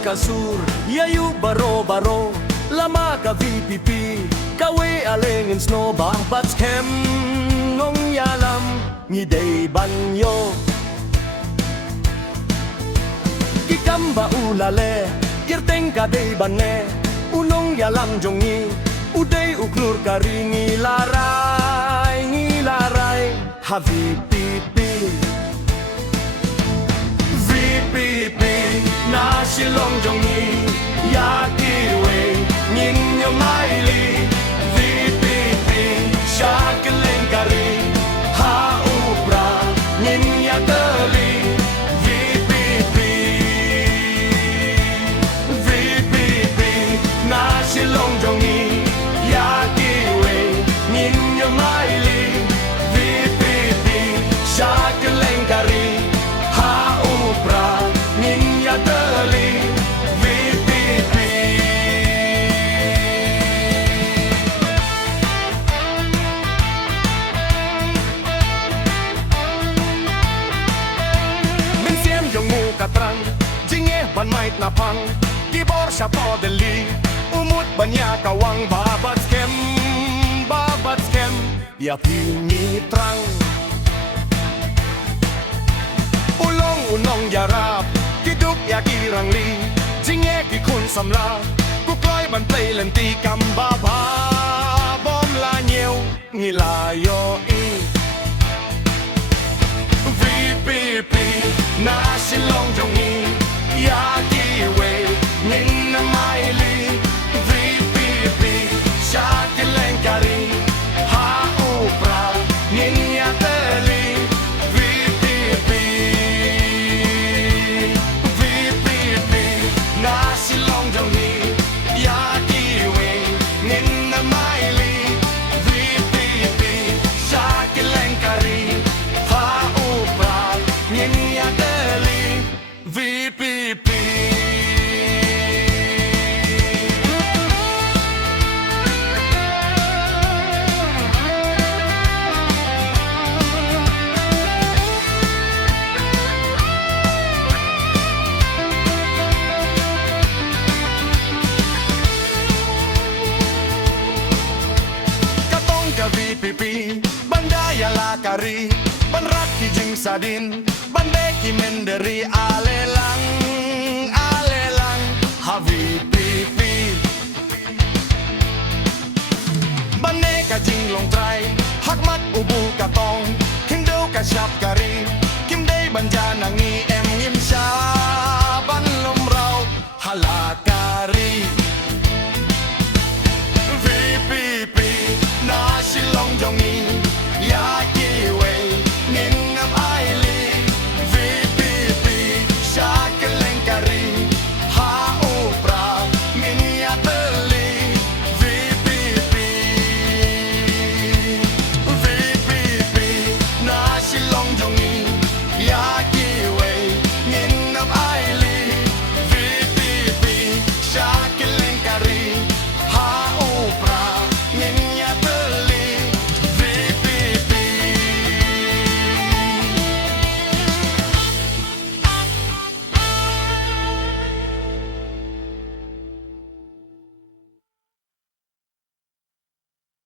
Kasur, yayu baro-baro, lama ka VPP, kawe alengin snow bats kem ngong yalam, ngidey banyo. Kikamba ulale, kirteng ka dey banne, unong yalam jongi, uday uklur kari ngilaray, ha VPP. VPP na silong jongi yakiwe ninyo maili VPP shakeleng kari haubra ninya teli VPP VPP na silong jongi yakiwe ninyo maili VPP shakeleng kari katrang, jinge ban mait na pang, gibor siya podeli, umut banya kawang babat skem, ya pinitrang. Ulong unong yarap, kiduk ya kirangli, jinge kikun samla, kukloy ban play lenti kambaba, bom la nyew, ngilayo i. VPP na silong jongi yakiwe ninna maili VPP shakeleng kari haupra ninya teli VPP VPP na silong jongi yakiwe ninna maili VPP shakeleng kari VPP Katong ka VPP bandaya lakari banrat kijing sadin bandeki menderi alelang ha VPP baneka jinglong try hakmat ubu katong hindo ka syap kari kimday banjanangi em ngim sya